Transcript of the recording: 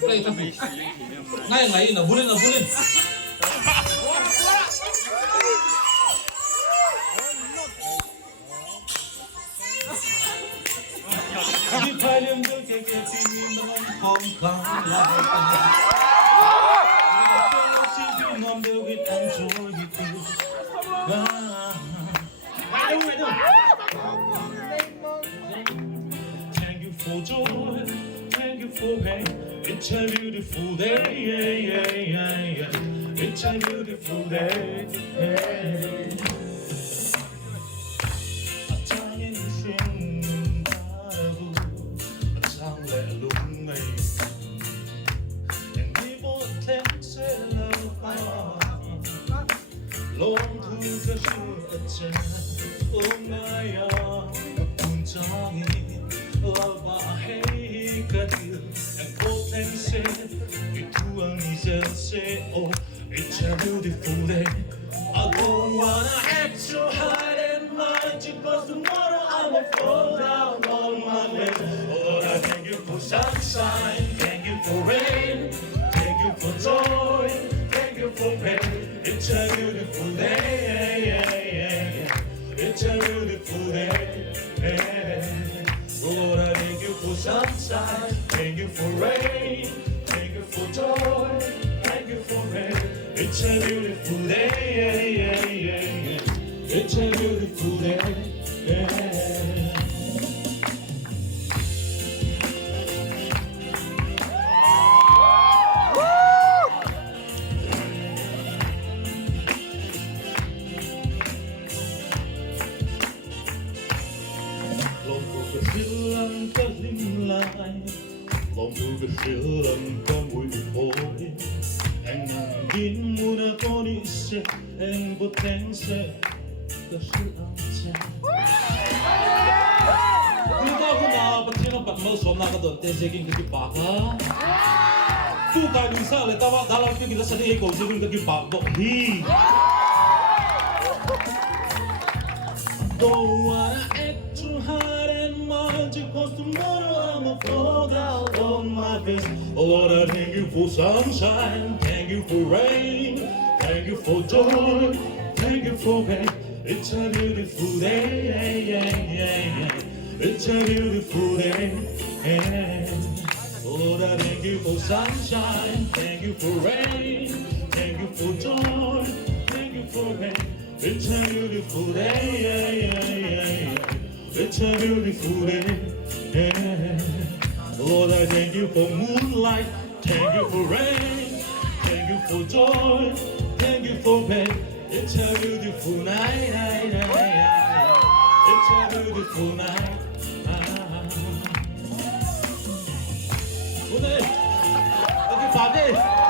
play tapi. Ngayon, nabulin. Di payung들 깨끗이 Thank you for joy, thank you for pain. It's a beautiful day, It's a beautiful day. Time sinh 바라고 상래 룸메 And we both take Long to the shoot 오마야 분장이 라바해가드 And both say 이 두왕이 젤세 Oh it's a beautiful day I don't wanna act so hard and much because tomorrow I'ma fall down on my bed Lord I thank you for sunshine Thank you for rain Thank you for joy Thank you for pain It's a beautiful day It's a beautiful day Lord I thank you for sunshine Thank you for rain Thank you for joy Thank you for pain It's a beautiful day It's a beautiful day Lòng của cái sương ta linh lại Lòng của cái sương ta mùi hôi Anh nàng nhìn mùa có đi xe Anh bớt đánh xe Cái sương cha Kita kuma patino patmal somna ka don te seging ka paka Tu ka bisa le tawa dalam tu kita sedih ko seging ka pak hi Don't wanna act too hard and much because tomorrow I'ma fall down on my face Lord I thank you for sunshine Thank you for rain Thank you for joy Thank you for pain It's a beautiful day It's a beautiful day Lord I thank you for sunshine Thank you for rain Thank you for joy Thank you for pain It's a beautiful day It's a beautiful day Lord I thank you for moonlight Thank you for rain Thank you for joy Thank you for pain It's a beautiful night It's a beautiful night 오늘 여기 밤에